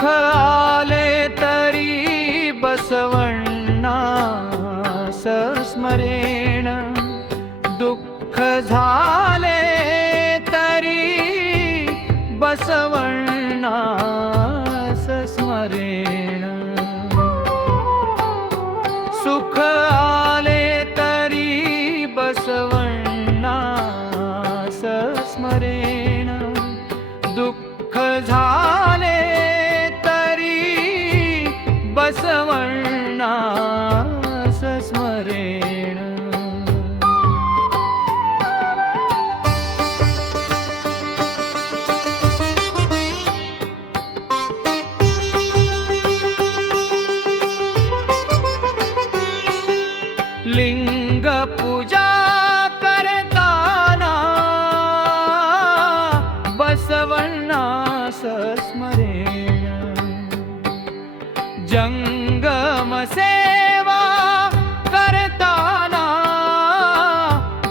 सुख आले तरी बसवण्णा स्मरेण, दुःख झाले तरी बसवण्णा स्मरेण। सुख आले तरी बसवण्णा स्मरेण, दुःख झाले तरी बसवण्णा स्मरेण। लिंग पूजा करताना बसवण्णा स्मरेण, जंगम सेवा करताना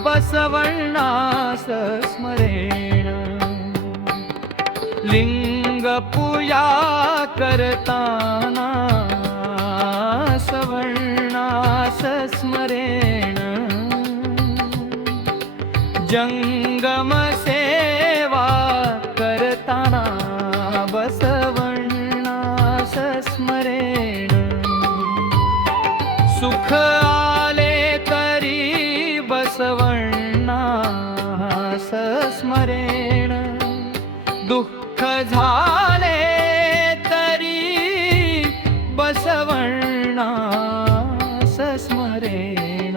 बसवण्णा स्मरेण, लिंग पूजा करताना बसवण्णा स्मरेण, जंगम सेवा करताना बसवण्णा स्मरेण। सुख आले तरी बसवण्णा स्मरेण, दुःख झाले तरी बसवण्णा स्मरेण।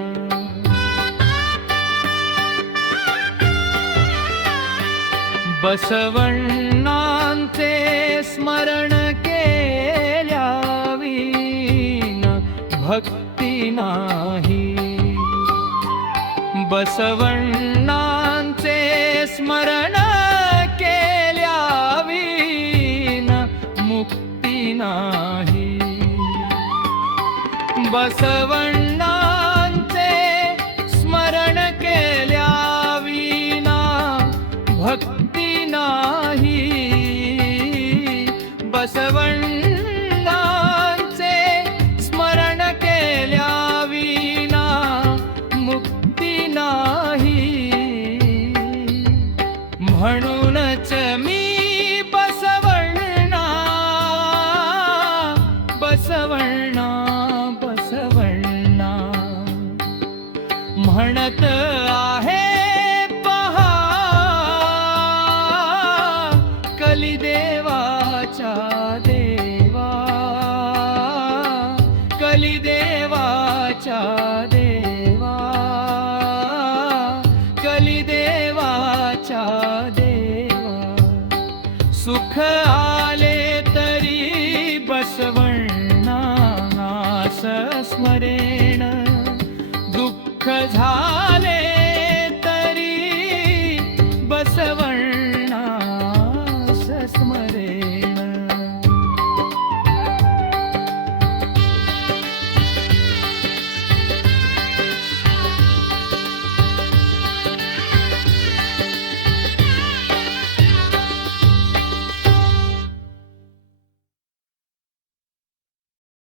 बसवण्णांचे स्मरण केल्याविन भक्ती नाही, बसवण्णांचे स्मरण केल्याविन मुक्ती नाही, बसवण्णांचे स्मरण केल्याविना भक्ती नाही, बसवण्णांचे स्मरण केल्याविना मुक्ती नाही। म्हणूनच मी बसवण्णा बसवण्णा बसवण्णा म्हणत आहे पहा, कलिदेवाच्या देवा, कलिदेवाच्या देवा, कलिदेवाच्या देवा। सुख आले तरी बसवण्णा स्मरेण, दुःख झाले